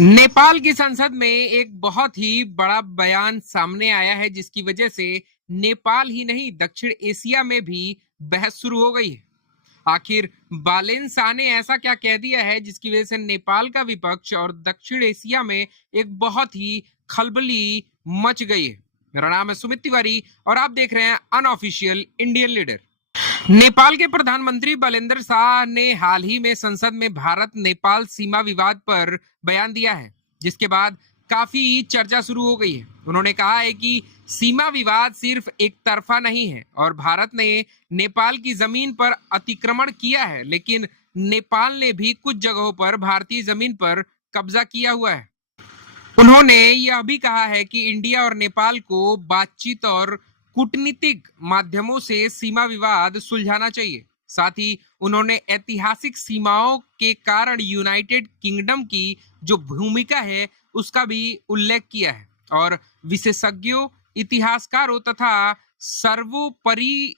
नेपाल की संसद में एक बहुत ही बड़ा बयान सामने आया है जिसकी वजह से नेपाल ही नहीं दक्षिण एशिया में भी बहस शुरू हो गई है। आखिर बालेन शाह ने ऐसा क्या कह दिया है जिसकी वजह से नेपाल का विपक्ष और दक्षिण एशिया में एक बहुत ही खलबली मच गई है। मेरा नाम है सुमित तिवारी और आप देख रहे हैं अनऑफिशियल इंडियन लीडर। नेपाल के प्रधानमंत्री बलेंद्र शाह ने हाल ही में संसद में भारत नेपाल सीमा विवाद पर बयान दिया है, जिसके बाद काफी चर्चा शुरू हो गई है। उन्होंने कहा है कि सीमा विवाद सिर्फ एक तरफा नहीं है और भारत ने नेपाल की जमीन पर अतिक्रमण किया है, लेकिन नेपाल ने भी कुछ जगहों पर भारतीय जमीन पर कब्जा किया हुआ है। उन्होंने यह भी कहा है कि इंडिया और नेपाल को बातचीत और कूटनीतिक माध्यमों से सीमा विवाद सुलझाना चाहिए। साथ ही उन्होंने ऐतिहासिक सीमाओं के कारण यूनाइटेड किंगडम की जो भूमिका है उसका भी उल्लेख किया है और विशेषज्ञों, इतिहासकारों तथा सर्वोपरि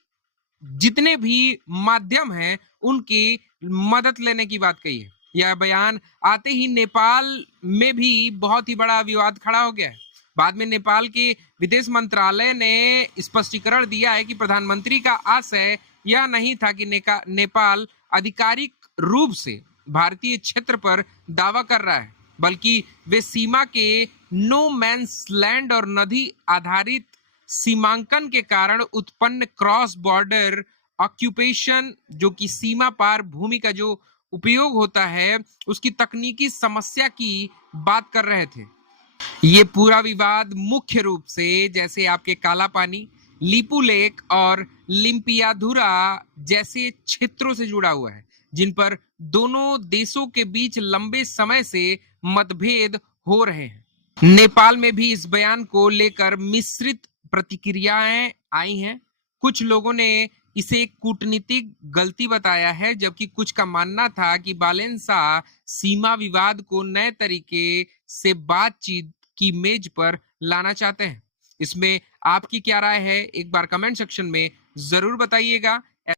जितने भी माध्यम हैं उनकी मदद लेने की बात कही है। यह बयान आते ही नेपाल में भी बहुत ही बड़ा विवाद खड़ा हो गया है। बाद में नेपाल के विदेश मंत्रालय ने स्पष्टीकरण दिया है कि प्रधानमंत्री का आशय यह नहीं था कि नेपाल आधिकारिक रूप से भारतीय क्षेत्र पर दावा कर रहा है, बल्कि वे सीमा के नो मैंस लैंड और नदी आधारित सीमांकन के कारण उत्पन्न क्रॉस बॉर्डर ऑक्यूपेशन, जो कि सीमा पार भूमि का जो उपयोग होता है, उसकी तकनीकी समस्या की बात कर रहे थे। ये पूरा विवाद मुख्य रूप से जैसे आपके काला पानी, लीपू लेक और लिम्पियाधुरा जैसे क्षेत्रों से जुड़ा हुआ है, जिन पर दोनों देशों के बीच लंबे समय से मतभेद हो रहे हैं। नेपाल में भी इस बयान को लेकर मिश्रित प्रतिक्रियाएं आई हैं। कुछ लोगों ने इसे कूटनीतिक गलती बताया है, जबकि कुछ का मानना था कि बालेन शाह सीमा विवाद को नए तरीके से बातचीत की मेज पर लाना चाहते हैं। इसमें आपकी क्या राय है, एक बार कमेंट सेक्शन में जरूर बताइएगा।